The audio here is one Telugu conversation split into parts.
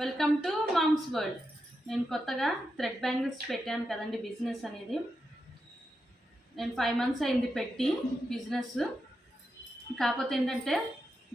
Welcome to moms world. నేను కొత్తగా థ్రెడ్ బ్యాంగిల్స్ పెట్టాను కదండి, బిజినెస్ అనేది. నేను 5 మంత్స్ అయింది పెట్టి బిజినెస్. కాకపోతే ఏంటంటే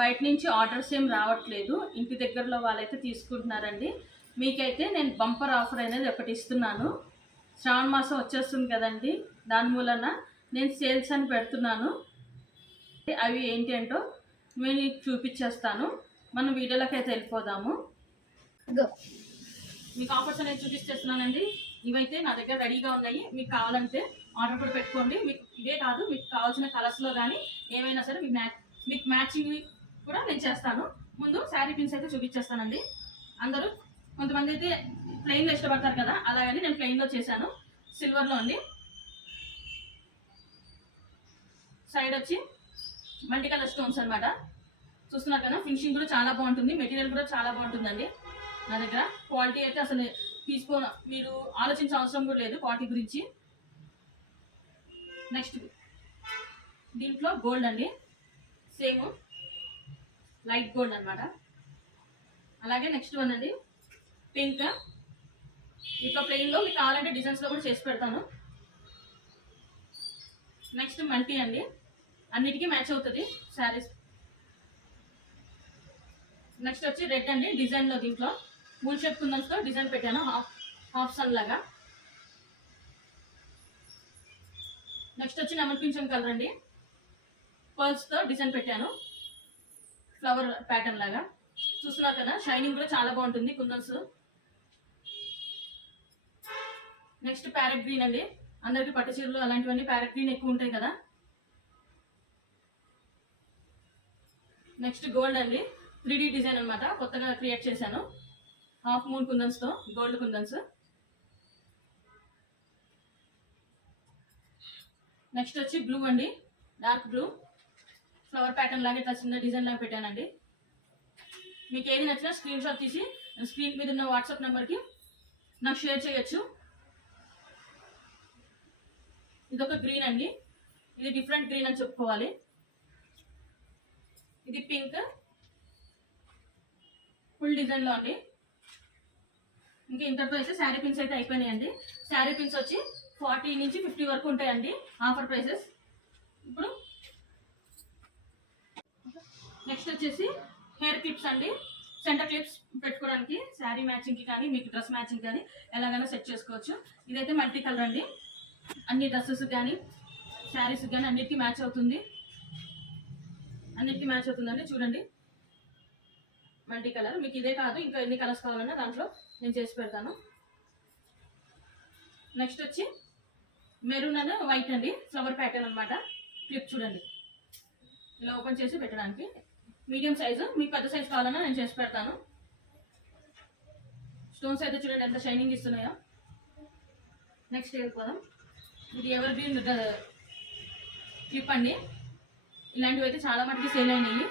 బయట నుంచి ఆర్డర్స్ ఏం రావట్లేదు, ఇంటి దగ్గరలో వాళ్ళైతే తీసుకుంటున్నారండి. మీకైతే నేను బంపర్ ఆఫర్ అనేది ఒకటి ఇస్తున్నాను. శ్రావణ మాసం వచ్చేస్తుంది కదండి, దాని మూలన నేను సేల్స్ అని పెడుతున్నాను. అవి ఏంటి అంటో నేను చూపించేస్తాను. మనం వీడియోలోకి అయితే వెళ్ళిపోదాము. మీకు ఆఫర్స్ అనేది చూపిస్తున్నానండి. ఇవైతే నా దగ్గర రెడీగా ఉన్నాయి. మీకు కావాలంటే ఆర్డర్ కూడా పెట్టుకోండి. మీకు ఇదే కాదు, మీకు కావాల్సిన కలర్స్లో కానీ ఏమైనా సరే మీకు మ్యాచింగ్ కూడా నేను చేస్తాను. ముందు శారీ పిన్స్ అయితే చూపించేస్తానండి. అందరూ కొంతమంది అయితే ప్లెయిన్లో ఇష్టపడతారు కదా, అలాగని నేను ప్లెయిన్లో చేశాను. సిల్వర్లో అండి. సైడ్ వచ్చి మల్టీ కలర్ స్టోన్స్ అనమాట. చూస్తున్నారు కదా, ఫినిషింగ్ కూడా చాలా బాగుంటుంది, మెటీరియల్ కూడా చాలా బాగుంటుందండి. నా దగ్గర క్వాలిటీ అయితే అసలు మీరు ఆలోచించే అవసరం కూడా లేదు క్వాలిటీ గురించి. నెక్స్ట్ దీంట్లో గోల్డ్ అండి, సేమ్ లైట్ గోల్డ్ అనమాట. అలాగే నెక్స్ట్ వన్ అండి పింక్. ఇట్లా ప్లెయిన్లో మీకు కావాలంటే డిజైన్స్లో కూడా చేసి పెడతాను. నెక్స్ట్ మల్టీ అండి, అన్నిటికీ మ్యాచ్ అవుతుంది శారీస్. నెక్స్ట్ వచ్చి రెడ్ అండి, డిజైన్లో దీంట్లో మూన్ షేప్ కుందన్స్తో డిజైన్ పెట్టాను, హాఫ్ సన్ లాగా. నెక్స్ట్ వచ్చి నెమల్ పింఛన్ కలర్ అండి, పర్ల్స్తో డిజైన్ పెట్టాను, ఫ్లవర్ ప్యాటర్న్ లాగా. చూస్తున్నారు కదా, షైనింగ్ కూడా చాలా బాగుంటుంది కుందన్స్. నెక్స్ట్ ప్యారెట్ గ్రీన్ అండి, అందరికి పట్టు చీరలు అలాంటివన్నీ ప్యారెట్ గ్రీన్ ఎక్కువ ఉంటాయి కదా. నెక్స్ట్ గోల్డ్ అండి, 3D డిజైన్ అనమాట, కొత్తగా క్రియేట్ చేశాను, హాఫ్ మూన్ కుందన్స్తో గోల్డ్ కుందన్స్. నెక్స్ట్ వచ్చి బ్లూ అండి, డార్క్ బ్లూ, ఫ్లవర్ ప్యాటర్న్ లాగా ఇట్లా చిన్న డిజైన్ లాగా పెట్టానండి. మీకు ఏది నచ్చినా స్క్రీన్ షాట్ తీసి స్క్రీన్ మీద ఉన్న వాట్సాప్ నెంబర్కి నాకు షేర్ చేయొచ్చు. ఇదొక గ్రీన్ అండి, ఇది డిఫరెంట్ గ్రీన్ అని చెప్పుకోవాలి. ఇది పింక్ ఫుల్ డిజైన్లో అండి. ఇంకా ఇంతటితో అయితే శారీ పిన్స్ అయితే అయిపోయినాయండి. శారీ పిన్స్ వచ్చి 40 నుంచి 50 వరకు ఉంటాయండి ఆఫర్ ప్రైసెస్. ఇప్పుడు నెక్స్ట్ వచ్చేసి హెయిర్ క్లిప్స్ అండి, సెంటర్ క్లిప్స్ పెట్టుకోవడానికి శారీ మ్యాచింగ్కి కానీ మీకు డ్రెస్ మ్యాచింగ్ కానీ ఎలాగైనా సెట్ చేసుకోవచ్చు. ఇదైతే మల్టీ కలర్ అండి, అన్ని డ్రెస్సెస్ కానీ శారీస్ కానీ అన్నిటికీ మ్యాచ్ అవుతుంది, అండి. చూడండి, మల్టీ కలర్. మీకు ఇదే కాదు, ఇంకా ఎన్ని కలర్స్ కావాలన్నా దాంట్లో నేను చేసి పెడతాను. నెక్స్ట్ వచ్చి మెరూన్ అని వైట్ అండి, ఫ్లవర్ ప్యాటర్న్ అనమాట. క్లిప్ చూడండి, ఇలా ఓపెన్ చేసి పెట్టడానికి. మీడియం సైజు, మీకు పెద్ద సైజు కావాలన్నా నేను చేసి పెడతాను. స్టోన్స్ అయితే చూడండి ఎంత షైనింగ్ ఇస్తున్నాయో. నెక్స్ట్ వెళ్ళిపోదాం. ఇది ఎవర్ గ్రీన్ క్లిప్ అండి, ఇలాంటివి అయితే చాలా మటుకి సేల్ అయినాయి.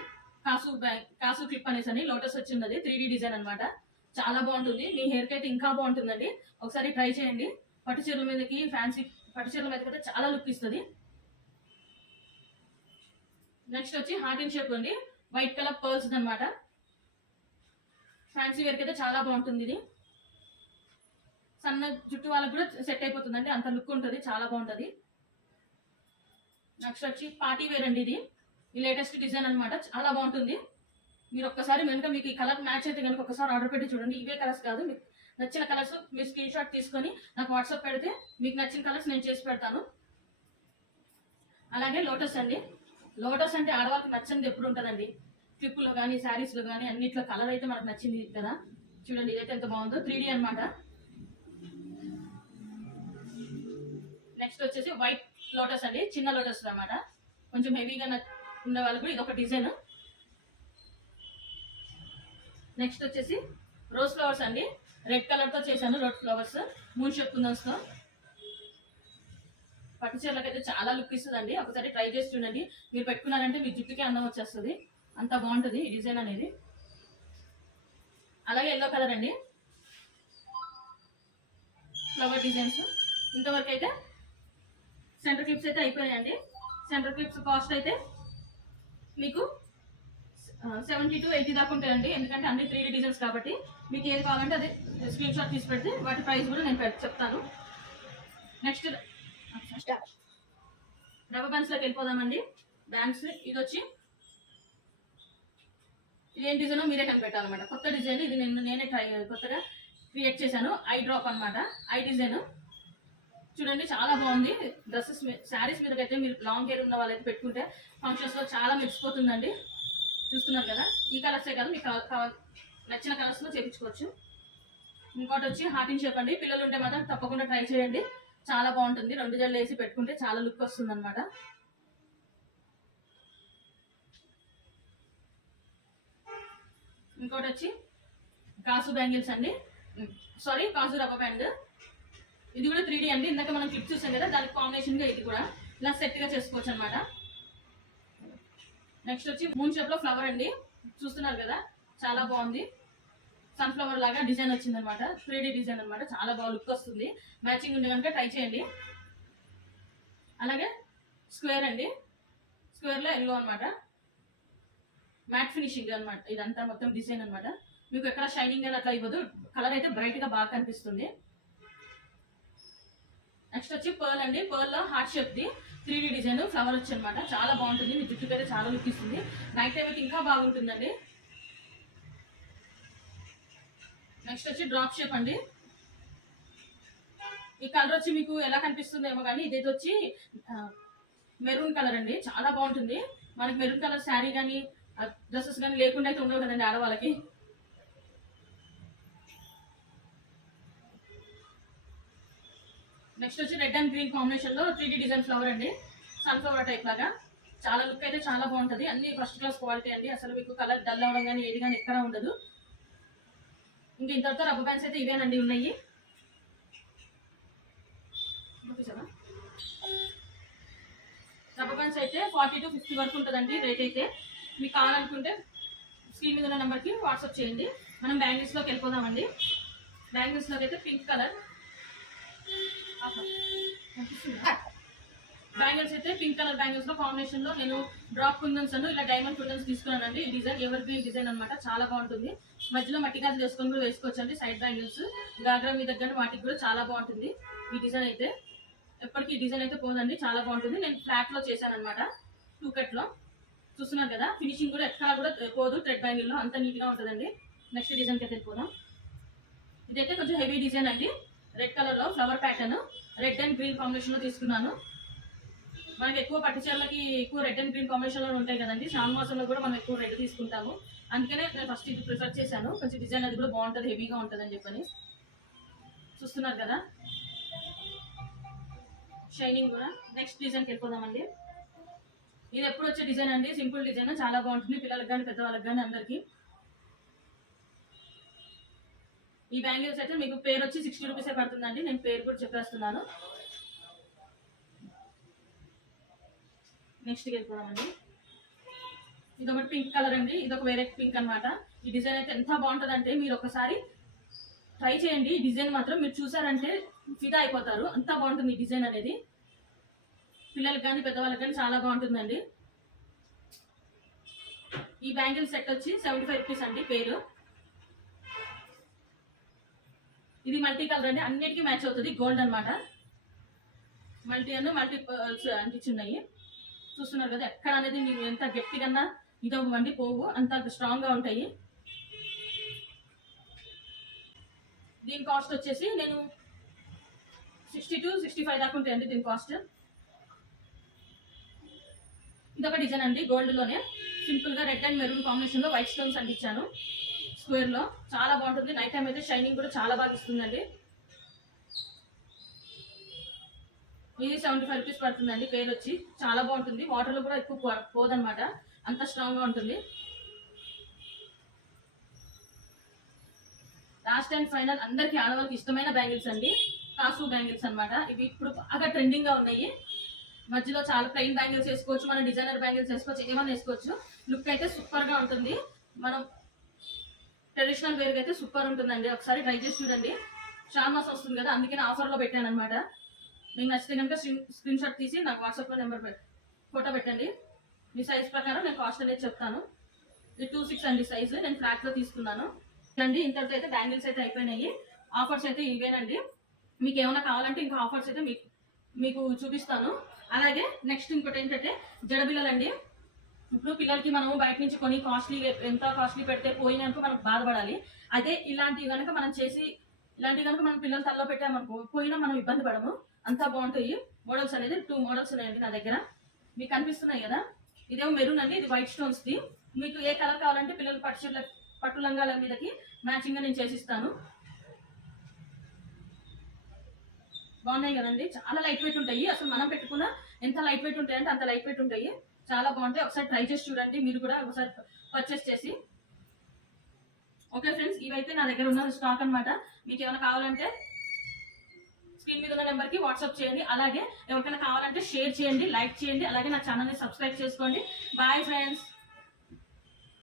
కాసు క్లిప్ అనేసి అని లోటస్ వచ్చింది, 3D డిజైన్ అనమాట. చాలా బాగుంటుంది, మీ హెయిర్కి అయితే ఇంకా బాగుంటుందండి. ఒకసారి ట్రై చేయండి. పట్టు చీరల మీదకి, ఫ్యాన్సీ పట్టు చీరల మీదకి అయితే చాలా లుక్ ఇస్తుంది. నెక్స్ట్ వచ్చి హార్ట్ ఇన్ షేప్ అండి, వైట్ కలర్ పర్ల్స్ అనమాట. ఫ్యాన్సీ వేర్కి అయితే చాలా బాగుంటుంది. ఇది సన్న జుట్టు వాళ్ళకి కూడా సెట్ అయిపోతుందండి, అంత లుక్ ఉంటుంది, చాలా బాగుంటుంది. నెక్స్ట్ వచ్చి పార్టీ వేర్ అండి, ఇది ఈ లేటెస్ట్ డిజైన్ అనమాట, చాలా బాగుంటుంది. మీరు ఒక్కసారి కనుక మీకు ఈ కలర్ మ్యాచ్ అయితే కనుక ఒకసారి ఆర్డర్ పెట్టి చూడండి. ఇవే కలర్స్ కాదు, మీకు నచ్చిన కలర్స్ మీరు స్క్రీన్ షాట్ తీసుకొని నాకు వాట్సాప్ పెడితే మీకు నచ్చిన కలర్స్ నేను చేసి పెడతాను. అలాగే లోటస్ అండి, లోటస్ అంటే ఆడవాళ్ళకి నచ్చింది ఎప్పుడు ఉంటుందండి, క్లిప్పులో కానీ శారీస్లో కానీ అన్నిట్లో కలర్ అయితే మనకు నచ్చింది కదా. చూడండి, ఇదైతే ఎంత బాగుందో, 3D అనమాట. నెక్స్ట్ వచ్చేసి వైట్ లోటస్ అండి, చిన్న లోటస్ అనమాట, కొంచెం హెవీగా ఉన్న వాళ్ళు కూడా ఇదొక డిజైన్. నెక్స్ట్ వచ్చేసి రోజ్ ఫ్లవర్స్ అండి, రెడ్ కలర్తో చేశాను, రోజ్ ఫ్లవర్స్ మూన్ షేప్ కుందన్స్తో. పట్టు చీరలకు అయితే చాలా లుక్ ఇస్తుందండి, ఒకసారి ట్రై చేసి చూడండి. మీరు పెట్టుకున్నారంటే మీ జుట్టుకే అందం వచ్చేస్తుంది, అంత బాగుంటుంది ఈ డిజైన్ అనేది. అలాగే ఎల్లో కలర్ అండి, ఫ్లవర్ డిజైన్స్. ఇంతవరకు అయితే సెంటర్ క్లిప్స్ అయితే అయిపోయాయండి. సెంటర్ క్లిప్స్ కాస్ట్ అయితే మీకు 70 to 80 దాకా ఉంటాయండి, ఎందుకంటే అన్ని 3D డిజైన్స్ కాబట్టి మీకు ఏది కావాలంటే అది స్క్రీన్ షాట్ తీసి పెడితే వాటి ప్రైస్ కూడా నేను చెప్తాను. నెక్స్ట్ రబ్బర్ బ్యాండ్స్లోకి వెళ్ళిపోదామండి. బ్యాండ్స్ ఇది వచ్చి ఇదేం డిజైన్ మీరే కనిపెట్టాలన్నమాట. కొత్త డిజైన్ ఇది, నేనే కొత్తగా క్రియేట్ చేశాను. ఐ డ్రాప్ అనమాట, ఐ డిజైన్ చూడండి చాలా బాగుంది. డ్రెస్సెస్ శారీస్ మీదకైతే మీరు లాంగ్ హెయిర్ ఉన్న వాళ్ళైతే పెట్టుకుంటే ఫంక్షన్స్లో చాలా మెరిసిపోతుందండి. చూస్తున్నారు కదా, ఈ కలర్సే కాదు మీకు నచ్చిన కలర్స్లో చేయించుకోవచ్చు. ఇంకోటి వచ్చి హార్టింగ్ షేప్ అండి. పిల్లలు ఉంటే మాత్రం తప్పకుండా ట్రై చేయండి, చాలా బాగుంటుంది. 2 జడలు వేసి పెట్టుకుంటే చాలా లుక్ వస్తుంది అనమాట. ఇంకోటి వచ్చి కాసు బ్యాంగిల్స్ అండి, సారీ కాసు రబ్బర్ బ్యాండ్. ఇది కూడా 3D అండి, ఇందాక మనం క్లిప్ చూసాం కదా, దానికి కాంబినేషన్గా ఇది కూడా ఇలా సెట్గా చేసుకోవచ్చు అనమాట. నెక్స్ట్ వచ్చి మూన్ షేప్లో ఫ్లవర్ అండి, చూస్తున్నారు కదా చాలా బాగుంది. సన్ఫ్లవర్ లాగా డిజైన్ వచ్చింది అనమాట, 3D డిజైన్ అనమాట. చాలా బాగా లుక్ వస్తుంది. మ్యాచింగ్ ఉండే కనుక ట్రై చేయండి. అలాగే స్క్వేర్ అండి, స్క్వేర్లో ఎల్లో అనమాట, మ్యాట్ ఫినిషింగ్ అనమాట. ఇదంతా మొత్తం డిజైన్ అనమాట. మీకు ఎక్కడ షైనింగ్ అని అట్లా ఇవ్వదు, కలర్ అయితే బ్రైట్గా బాగా కనిపిస్తుంది. నెక్స్ట్ వచ్చి పర్ల్ అండి, పర్ల్లో హార్ట్ షేప్ది 3D డిజైన్ ఫ్లవర్ వచ్చి అనమాట. చాలా బాగుంటుంది, మీ జుట్టుకి అయితే చాలా లుక్ ఇస్తుంది. నైట్ టైం అయితే ఇంకా బాగుంటుందండి. నెక్స్ట్ వచ్చి డ్రాప్ షేప్ అండి. ఈ కలర్ వచ్చి మీకు ఎలా కనిపిస్తుంది ఏమో కానీ ఇదైతే వచ్చి మెరూన్ కలర్ అండి, చాలా బాగుంటుంది. మనకి మెరూన్ కలర్ శారీ కానీ డ్రెస్సెస్ కానీ లేకుండా అయితే ఉండవు కదండి ఆడవాళ్ళకి. నెక్స్ట్ వచ్చి రెడ్ అండ్ గ్రీన్ కాంబినేషన్లో 3D డిజైన్ ఫ్లవర్ అండి, సన్ఫ్లవర్ టైప్ లాగా. చాలా లుక్ అయితే చాలా బాగుంటుంది. అన్ని ఫస్ట్ క్లాస్ క్వాలిటీ అండి, అసలు మీకు కలర్ డల్ అవ్వడం కానీ ఏది కానీ ఎక్కడ ఉండదు. ఇంకా ఇంతవరకు రబ్బర్ బ్యాండ్స్ అయితే ఇవేనండి ఉన్నాయి. రబ్బర్ బ్యాండ్స్ అయితే 40 to 50 వరకు ఉంటుందండి రేట్ అయితే. మీకు కావాలనుకుంటే స్క్రీన్ మీద ఉన్న నెంబర్కి వాట్సాప్ చేయండి. మనం బ్యాంగిల్స్లోకి వెళ్ళిపోదామండి. బ్యాంగిల్స్లోకి అయితే పింక్ కలర్ బ్యాంగిల్స్ అయితే పింక్ కలర్ బ్యాంగిల్స్లో కాంబినేషన్లో నేను డ్రాప్ కుందన్స్ ఇలా డైమండ్ కుందన్స్ తీసుకున్నానండి. ఈ డిజైన్ ఎవర్ గ్రీన్ డిజైన్ అనమాట, చాలా బాగుంటుంది. మధ్యలో మట్టి గాజులు వేసుకొని కూడా వేసుకోవచ్చు అండి. సైడ్ బ్యాంగిల్స్ గాగ్రా మీద దగ్గర వాటికి కూడా చాలా బాగుంటుంది. ఈ డిజైన్ అయితే ఎప్పటికీ ఈ డిజైన్ అయితే పోదండి, చాలా బాగుంటుంది. నేను ఫ్లాట్లో చేశాను అనమాట, 2 కట్లో. చూస్తున్నారు కదా, ఫినిషింగ్ కూడా ఎక్కడ కూడా పోదు, థ్రెడ్ బ్యాంగిల్లో అంత నీట్గా ఉంటుందండి. నెక్స్ట్ డిజైన్కి అయితే వెళ్ళిపోదాం. ఇదైతే కొంచెం హెవీ డిజైన్ అండి, రెడ్ కలర్లో flower pattern, red and green కాంబినేషన్లో తీసుకున్నాను. మనకి ఎక్కువ పట్టు చీరలకి ఎక్కువ రెడ్ అండ్ గ్రీన్ కాంబినేషన్లో ఉంటాయి కదండి, శ్రావణ మాసంలో కూడా మనం ఎక్కువ రెడ్ తీసుకుంటాము. అందుకనే నేను ఫస్ట్ ఇది ప్రిఫర్ చేశాను. కొంచెం డిజైన్ అది కూడా బాగుంటుంది, హెవీగా ఉంటుంది అని చెప్పని. చూస్తున్నారు కదా షైనింగ్ కూడా. నెక్స్ట్ డిజైన్కి వెళ్ళిపోదామండి. ఇది ఎప్పుడు వచ్చే డిజైన్ అండి, సింపుల్ డిజైన్, చాలా బాగుంటుంది. పిల్లలకు కానీ పెద్దవాళ్ళకి కానీ అందరికీ. ఈ బ్యాంగిల్స్ అయితే మీకు పేరు వచ్చి 60 రూపీసే పడుతుందండి, నేను పేరు కూడా చెప్పేస్తున్నాను. నెక్స్ట్కి వెళ్ళిపోదామండి. ఇది ఒకటి పింక్ కలర్ అండి, ఇది ఒక వేరే పింక్ అనమాట. ఈ డిజైన్ అయితే ఎంత బాగుంటుంది అంటే మీరు ఒకసారి ట్రై చేయండి. ఈ డిజైన్ మాత్రం మీరు చూసారంటే ఫిదా అయిపోతారు, అంత బాగుంటుంది ఈ డిజైన్ అనేది. పిల్లలకి కానీ పెద్దవాళ్ళకి కానీ చాలా బాగుంటుందండి. ఈ బ్యాంగిల్ సెట్ వచ్చి 75 రూపీస్ అండి పేరు. ఇది మల్టీ కలర్ అండి, అన్నిటికీ మ్యాచ్ అవుతుంది, గోల్డ్ అనమాట. మల్టీ పర్ల్స్ అంటించున్నాయి. చూస్తున్నారు కదా, ఎక్కడ అనేది మీకు ఎంత గట్టిగా ఇదవ్వండి పోవు, అంత స్ట్రాంగ్గా ఉంటాయి. దీని కాస్ట్ వచ్చేసి నేను 60 to 65 దాకా ఉంటాయండి దీని కాస్ట్. ఇదొక డిజైన్ అండి, గోల్డ్లోనే సింపుల్గా రెడ్ అండ్ మెరూన్ కాంబినేషన్లో వైట్ స్టోన్స్ అంటించాను స్క్వేర్లో. చాలా బాగుంటుంది, నైట్ టైం అయితే షైనింగ్ కూడా చాలా బాగా ఇస్తుందండి. ఇది 75 రూపీస్ పడుతుందండి పేరు వచ్చి. చాలా బాగుంటుంది, వాటర్లో కూడా ఎక్కువ పోదనమాట, అంత స్ట్రాంగ్గా ఉంటుంది. లాస్ట్ అండ్ ఫైనల్ అందరికీ ఆడవాళ్ళకి ఇష్టమైన బ్యాంగిల్స్ అండి, కాసు బ్యాంగిల్స్ అనమాట. ఇవి ఇప్పుడు బాగా ట్రెండింగ్గా ఉన్నాయి. మధ్యలో చాలా ప్లెయిన్ బ్యాంగిల్స్ వేసుకోవచ్చు, మనం డిజైనర్ బ్యాంగిల్స్ వేసుకోవచ్చు, ఏమైనా వేసుకోవచ్చు. లుక్ అయితే సూపర్గా ఉంటుంది. మనం ట్రెడిషనల్ వేర్గా అయితే సూపర్ ఉంటుందండి, ఒకసారి ట్రై చేసి చూడండి. శ్రావణ మాసం వస్తుంది కదా, అందుకే నేను ఆఫర్లో పెట్టాను అనమాట. మీకు నచ్చితే కనుక స్క్రీన్ షాట్ తీసి నాకు వాట్సాప్లో ఫోటో పెట్టండి. మీ సైజ్ ప్రకారం నేను కాస్ట్ అనేది చెప్తాను. ఇది 26 అండి సైజు. నేను ఫ్లాట్ లో తీసుకున్నాను అండి. ఇంతటితో అయితే బ్యాంగిల్స్ అయితే అయిపోయినాయి. ఆఫర్స్ అయితే ఇవేనండి. మీకు ఏమైనా కావాలంటే ఇంకా ఆఫర్స్ అయితే మీకు చూపిస్తాను. అలాగే నెక్స్ట్ ఇంకోటి ఏంటంటే జడబిల్లలండి. ఇప్పుడు పిల్లలకి మనము బయట నుంచి కొని ఎంత కాస్ట్లీ పెడితే పోయినాక మనకు బాధపడాలి. అదే ఇలాంటివి కనుక మనం చేసి ఇలాంటివి కనుక మనం పిల్లల తల్లో పెట్టామనుకో పోయినా మనం ఇబ్బంది పడము. అంతా బాగుంటాయి. మోడల్స్ అనేది 2 మోడల్స్ ఉన్నాయండి నా దగ్గర. మీకు కనిపిస్తున్నాయి కదా. ఇదేమో మెరూన్ అండి, ఇది వైట్ స్టోన్స్ది. మీకు ఏ కలర్ కావాలంటే పిల్లలు పట్టు లంగాల మీదకి మ్యాచింగ్గా నేను చేసిస్తాను. బాగున్నాయి కదండి. చాలా లైట్ వెయిట్ ఉంటాయి. అసలు మనం పెట్టుకున్న ఎంత లైట్ వెయిట్ ఉంటాయి అంటే అంత లైట్ వెయిట్ ఉంటాయి. చాలా బాగుంటాయి. ఒకసారి ట్రై చేసి చూడండి మీరు కూడా, ఒకసారి పర్చేస్ చేసి. ఓకే ఫ్రెండ్స్, ఇవైతే నా దగ్గర ఉన్న స్టాక్ అనమాట. మీకు ఏమైనా కావాలంటే స్క్రీన్ మీద ఉన్న నెంబర్కి వాట్సాప్ చేయండి. అలాగే ఎవరికైనా కావాలంటే షేర్ చేయండి, లైక్ చేయండి. అలాగే నా ఛానల్ని సబ్స్క్రైబ్ చేసుకోండి. Bye friends.